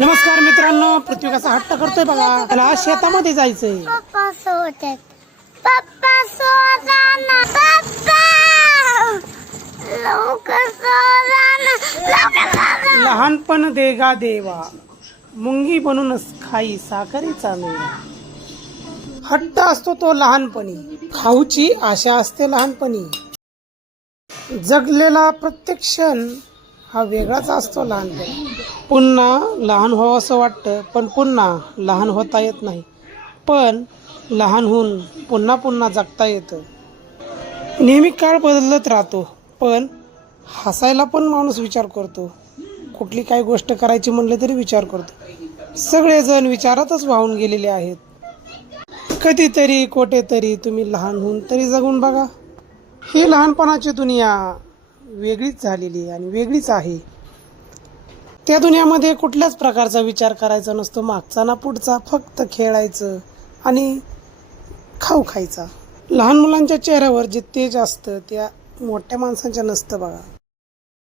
नमस्कार मित्रांनो, पृथ्वी कसा हट्ट करतोय बघा. त्याला आज शेतामध्ये जायचंय. पप्पा सोडतात. पप्पा सोडा ना. पप्पा लवकर सोडा ना. लवकर सोडा. लहानपण देगा देवा, मुंगी बनूनच खाई साखरेचा मेवा. हट्ट असतो तो लहानपणी, खाऊची आशा असते लहानपणी. जगलेला प्रत्येक क्षण हा वेगळाच असतो लहानपणी. पुन्हा लहान व्हावं असं वाटतं, पण पुन्हा लहान होता येत नाही. पण लहान होऊन पुन्हा पुन्हा जगता येतं. नेहमी काळ बदलत राहतो, पण हसायला पण माणूस विचार करतो. कुठली काही गोष्ट करायची म्हणले तरी विचार करतो. सगळेजण विचारातच वाहून गेलेले आहेत. कधीतरी कोठेतरी तुम्ही लहान होऊन तरी जगून बघा. ही लहानपणाची दुनिया वेगळीच झालेली आणि वेगळीच आहे. त्या दुनियामध्ये कुठल्याच प्रकारचा विचार करायचा नसतो, मागचा ना पुढचा. फक्त खेळायचं आणि खाऊ खायचा. लहान मुलांच्या चेहऱ्यावर जे तेज असतं त्या मोठ्या माणसांच्या नसतं बघा.